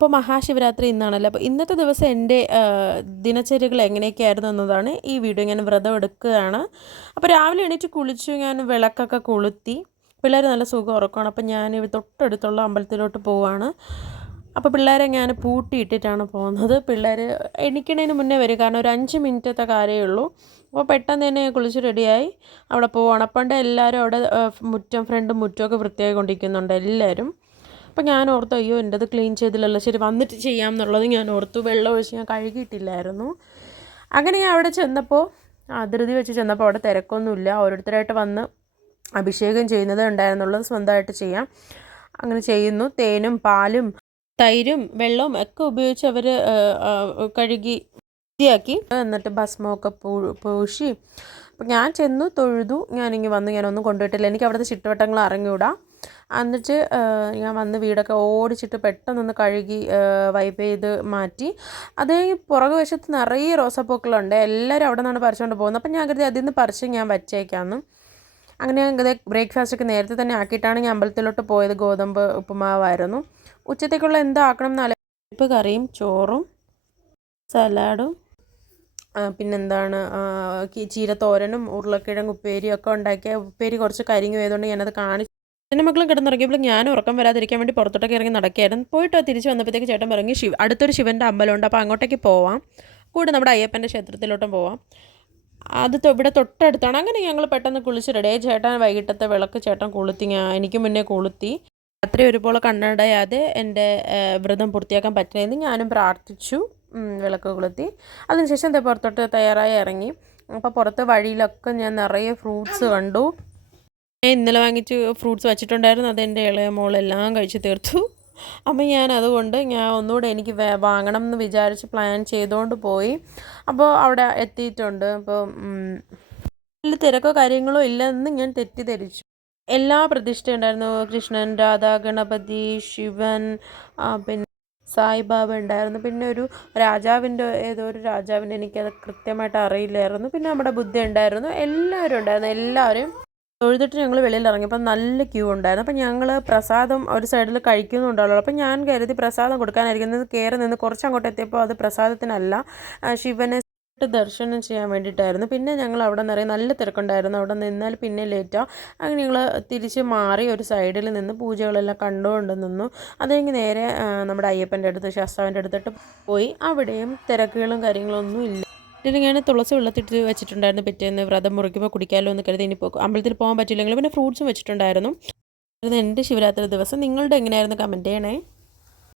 അപ്പോൾ മഹാശിവരാത്രി ഇന്നാണല്ലോ? അപ്പോൾ ഇന്നത്തെ ദിവസം എന്റെ ദിനചര്യകൾ എങ്ങനെയൊക്കെയായിരുന്നു എന്നതാണ് ഈ വീഡിയോ. ഞാൻ വ്രതം എടുക്കുകയാണ്. അപ്പോൾ രാവിലെ എണീറ്റ് കുളിച്ചു ഞാൻ വിളക്കൊക്കെ കൊളുത്തി. പിള്ളേർ നല്ല സുഖം ഉറക്കമാണ്. അപ്പോൾ ഞാൻ തൊട്ടടുത്തുള്ള അമ്പലത്തിലോട്ട് പോവാണ്. അപ്പോൾ പിള്ളേരെ ഞാൻ പൂട്ടിയിട്ടിട്ടാണ് പോകുന്നത്. പിള്ളേർ എണീക്കണതിന് മുന്നേ വരും. കാരണം ഒരു അഞ്ച് മിനിറ്റത്തെ കാര്യമേ ഉള്ളൂ. അപ്പോൾ പെട്ടെന്ന് തന്നെ കുളിച്ച് റെഡിയായി അവിടെ പോവുകയാണ് പണ്ട് എല്ലാവരും അവിടെ മുറ്റം ഫ്രണ്ടും മുറ്റമൊക്കെ വൃത്തിയായി കൊണ്ടിരിക്കുന്നുണ്ട് എല്ലാവരും. അപ്പം ഞാൻ ഓർത്തു അയ്യോ എന്റെത് ക്ലീൻ ചെയ്തില്ലല്ലോ. ശരി വന്നിട്ട് ചെയ്യാം എന്നുള്ളത് ഞാൻ ഓർത്തു. വെള്ളം ഒഴിച്ച് ഞാൻ കഴുകിയിട്ടില്ലായിരുന്നു. അങ്ങനെ ഞാൻ അവിടെ ചെന്നപ്പോൾ അതിർതി വെച്ച് ചെന്നപ്പോൾ അവിടെ തിരക്കൊന്നുമില്ല. ഓരോരുത്തരായിട്ട് വന്ന് അഭിഷേകം ചെയ്യുന്നത് ഉണ്ടായിരുന്നുള്ളത് സ്വന്തമായിട്ട് ചെയ്യാം. അങ്ങനെ ചെയ്യുന്നു. തേനും പാലും തൈരും വെള്ളവും ഒക്കെ ഉപയോഗിച്ച് അവർ കഴുകി വൃത്തിയാക്കി. എന്നിട്ട് ഭസ്മമൊക്കെ പൂശി. അപ്പം ഞാൻ ചെന്നു തൊഴുതു. ഞാനിങ്ങനെ വന്നു ഞാനൊന്നും കൊണ്ടുപോയിട്ടില്ല. എനിക്ക് അവിടുത്തെ ചുറ്റുവട്ടങ്ങൾ അറിഞ്ഞുകൂടാ. എന്നിട്ട് ഞാൻ വന്ന് വീടൊക്കെ ഓടിച്ചിട്ട് പെട്ടെന്നൊന്ന് കഴുകി വൈപ്പ് ചെയ്ത് മാറ്റി. അത് പുറകു വശത്ത് നിറയെ റോസാപ്പൂക്കളുണ്ട്. എല്ലാവരും അവിടെ നിന്നാണ് പറിച്ചുകൊണ്ട് പോകുന്നത്. അപ്പം ഞാൻ കരുതി അതിൽ നിന്ന് പറിച്ച് ഞാൻ വച്ചേക്കാമെന്ന് അങ്ങനെ ഞാൻ ബ്രേക്ക്ഫാസ്റ്റ് ഒക്കെ നേരത്തെ തന്നെ ആക്കിയിട്ടാണ് ഞാൻ അമ്പലത്തിലോട്ട് പോയത്. ഗോതമ്പ് ഉപ്പുമാവായിരുന്നു. ഉച്ചത്തേക്കുള്ള എന്താ ആക്കണം എന്ന് പരിപ്പ് കറിയും ചോറും സലാഡും പിന്നെന്താണ് ചീരത്തോരനും ഉരുളക്കിഴങ്ങ് ഉപ്പേരിയും ഒക്കെ ഉണ്ടാക്കിയ ഉപ്പേരി കുറച്ച് കരിഞ്ഞു പോയതുകൊണ്ട് ഞാനത് കാണിച്ചു എന്റെ മക്കളും കിടന്നിറങ്ങിയപ്പോൾ ഞാൻ ഉറക്കം വരാതിരിക്കാൻ വേണ്ടി പുറത്തോട്ടൊക്കെ ഇറങ്ങി നടക്കുകയായിരുന്നു. പോയിട്ട് തിരിച്ച് വന്നപ്പോഴത്തേക്ക് ചേട്ടൻ പറഞ്ഞു ശിവ അടുത്തൊരു ശിവന്റെ അമ്പലമുണ്ട് അപ്പോൾ അങ്ങോട്ടേക്ക് പോവാം. കൂടെ നമ്മുടെ അയ്യപ്പന്റെ ക്ഷേത്രത്തിലോട്ടും പോവാം. അത് ഇവിടെ തൊട്ടടുത്താണ്. അങ്ങനെ ഞങ്ങൾ പെട്ടെന്ന് കുളിച്ച് റെഡിയായി ചേട്ടൻ വൈകിട്ടത്തെ വിളക്ക് ചേട്ടൻ കൊളുത്തി എനിക്ക് മുന്നേ കൊളുത്തി. രാത്രി ഒരുപോലെ കണ്ണടയാതെ എന്റെ വ്രതം പൂർത്തിയാക്കാൻ പറ്റണമെന്ന് ഞാനും പ്രാർത്ഥിച്ചു വിളക്ക് കൊളുത്തി. അതിനുശേഷം എന്താ പുറത്തോട്ട് തയ്യാറായി ഇറങ്ങി. അപ്പോൾ പുറത്ത് വഴിയിലൊക്കെ ഞാൻ നിറയെ ഫ്രൂട്ട്സ് കണ്ടു. ഇന്നലെ വാങ്ങിച്ച് ഫ്രൂട്ട്സ് വെച്ചിട്ടുണ്ടായിരുന്നു. അതെന്റെ ഇളയ മോളെല്ലാം കഴിച്ച് തീർത്തു. അപ്പം ഞാൻ അതുകൊണ്ട് ഞാൻ ഒന്നുകൂടെ എനിക്ക് വാങ്ങണം എന്ന് വിചാരിച്ച് പ്ലാൻ ചെയ്തുകൊണ്ട് പോയി. അപ്പോൾ അവിടെ എത്തിയിട്ടുണ്ട്. അപ്പോൾ വലിയ തിരക്കോ കാര്യങ്ങളോ ഇല്ലെന്ന് ഞാൻ തെറ്റിദ്ധരിച്ചു. എല്ലാ പ്രതിഷ്ഠയുണ്ടായിരുന്നു കൃഷ്ണൻ രാധാ ഗണപതി ശിവൻ പിന്നെ സായിബാബ ഉണ്ടായിരുന്നു. പിന്നെ ഒരു രാജാവിന്റെ ഏതോ ഒരു രാജാവിന്റെ എനിക്കത് കൃത്യമായിട്ട് അറിയില്ലായിരുന്നു. പിന്നെ നമ്മുടെ ബുദ്ധ ഉണ്ടായിരുന്നു. എല്ലാവരും ഉണ്ടായിരുന്നു. എല്ലാവരും തൊഴുതിട്ട് ഞങ്ങൾ വെളിയിൽ ഇറങ്ങിയപ്പോൾ നല്ല ക്യൂ ഉണ്ടായിരുന്നു. അപ്പം ഞങ്ങൾ പ്രസാദം ഒരു സൈഡിൽ കഴിക്കുന്നുണ്ടല്ലോ അപ്പം ഞാൻ കരുതി പ്രസാദം കൊടുക്കാനായിരിക്കുന്നത് കയറി നിന്ന് കുറച്ച് അങ്ങോട്ട് എത്തിയപ്പോൾ അത് പ്രസാദത്തിനല്ല. ശിവനെ ദർശനം ചെയ്യാൻ വേണ്ടിയിട്ടായിരുന്നു. പിന്നെ ഞങ്ങൾ അവിടെ നിറയെ നല്ല തിരക്കുണ്ടായിരുന്നു. അവിടെ നിന്നാൽ പിന്നെ ലേറ്റാ. അങ്ങനെ ഞങ്ങൾ തിരിച്ച് മാറി ഒരു സൈഡിൽ നിന്ന് പൂജകളെല്ലാം കണ്ടുകൊണ്ട് നിന്നു. അത് കഴിഞ്ഞ് നേരെ നമ്മുടെ അയ്യപ്പന്റെ അടുത്ത് ശാസ്താവിന്റെ അടുത്തിട്ട് പോയി. അവിടെയും തിരക്കുകളും കാര്യങ്ങളൊന്നും ഇല്ല. പിന്നെ ഞാൻ തുളസി വെള്ളത്തിട്ട് വെച്ചിട്ടുണ്ടായിരുന്നു പിറ്റേന്ന് വ്രതം മുറിക്കുമ്പോൾ കുടിക്കാമല്ലോ എന്ന് കരുതി ഇനിയിപ്പോൾ അമ്പലത്തിൽ പോകാൻ പറ്റില്ലെങ്കിലും പിന്നെ ഫ്രൂട്ട്സും വെച്ചിട്ടുണ്ടായിരുന്നു. എന്റെ ശിവരാത്രി ദിവസം. നിങ്ങളുടെ എങ്ങനെയായിരുന്നു കമന്റ് ചെയ്യണേ?